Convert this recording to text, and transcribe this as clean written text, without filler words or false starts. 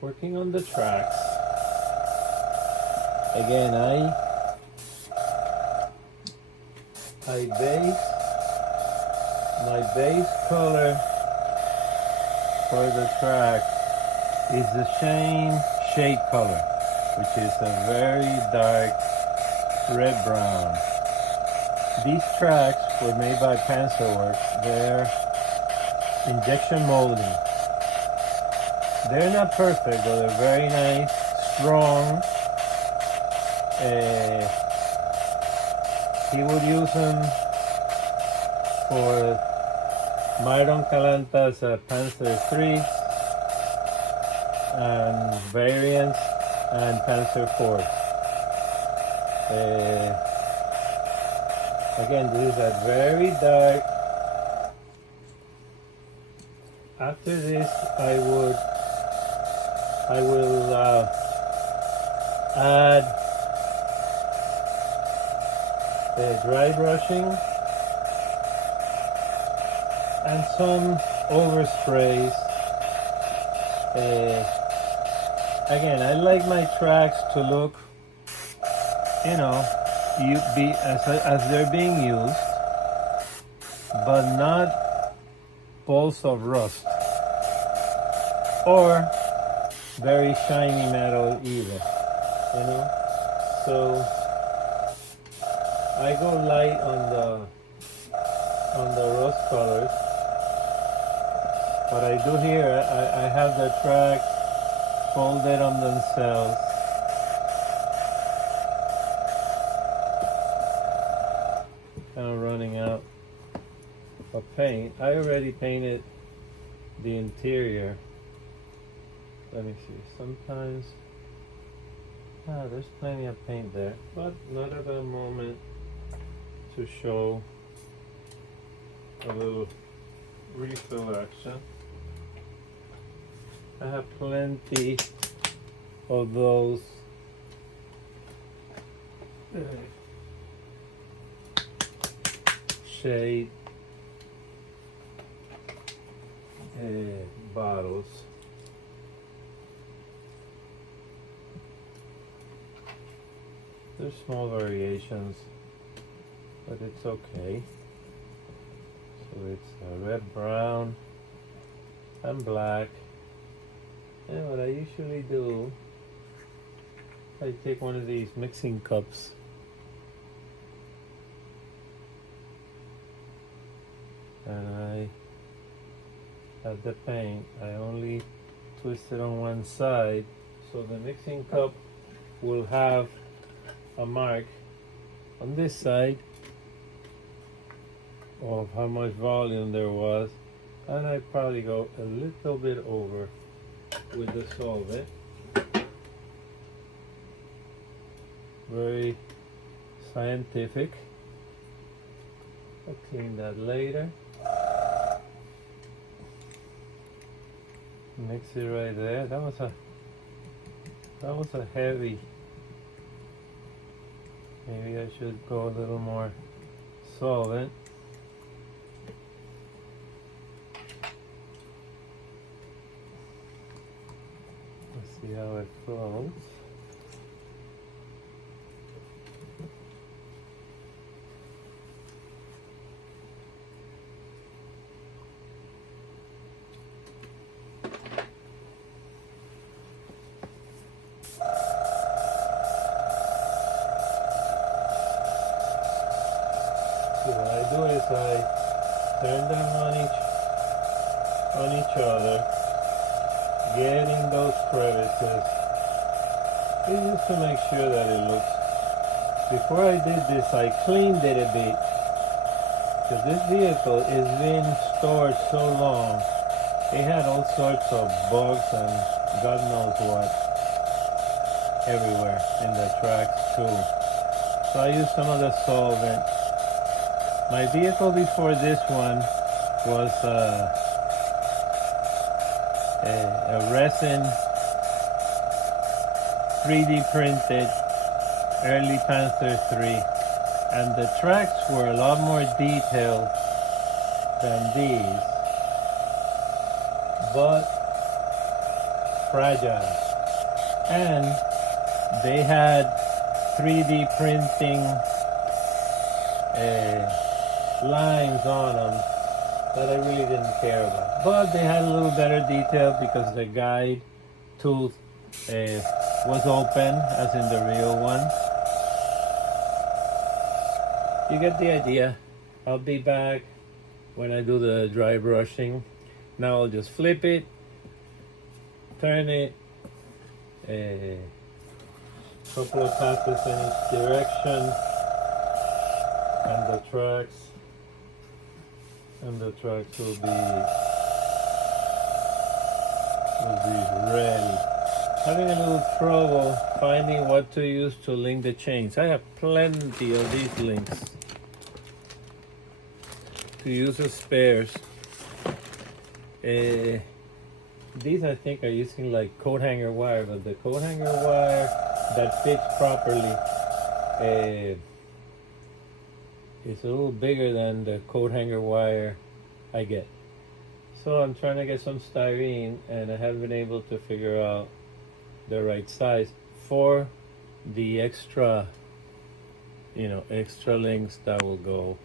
working on the tracks. Again, I base my base color for the track is the same shade color, which is a very dark red brown. These tracks were made by Panzerworks. They're injection molding. They're not perfect, but they're very nice, strong. He would use them for Myron Calanta's Panzer III and variants and Panzer IV. Again, this is a very dark. After this, I will add dry brushing and some oversprays. Again, I like my tracks to look, you know, as they're being used, but not balls of rust or very shiny metal either, you know. So I go light on the rust colors. What I do here, I have the tracks folded on themselves. Kind of running out of paint. I already painted the interior. Let me see. Sometimes there's plenty of paint there, but not at the moment to show a little refill action. I have plenty of those shade bottles. There's small variations, but it's okay. So it's red, brown, and black. And what I usually do, I take one of these mixing cups and I have the paint. I only twist it on one side, so the mixing cup will have a mark on this side of how much volume there was, and I probably go a little bit over with the solvent. Very scientific. I'll clean that later. Mix it right there. That was a heavy. Maybe I should go a little more solvent. Let's see how it flows. So what I do is I turn them on each other, getting those crevices. It's just to make sure that it looks. Before I did this, I cleaned it a bit, because this vehicle is been stored so long. It had all sorts of bugs and God knows what everywhere in the tracks too. So I used some of the solvent. My vehicle before this one was a resin 3D printed early Panzer III, and the tracks were a lot more detailed than these, but fragile. And they had 3D printing lines on them that I really didn't care about. But they had a little better detail because the guide tooth was open, as in the real one. You get the idea. I'll be back when I do the dry brushing. Now I'll just flip it, turn it, a couple of passes in each direction, and the tracks will be ready. Having a little trouble finding what to use to link the chains. I have plenty of these links to use as spares. These I think are using like coat hanger wire, but the coat hanger wire that fits properly is a little bigger than the coat hanger wire I get. So I'm trying to get some styrene, and I haven't been able to figure out the right size for the extra, extra links that will go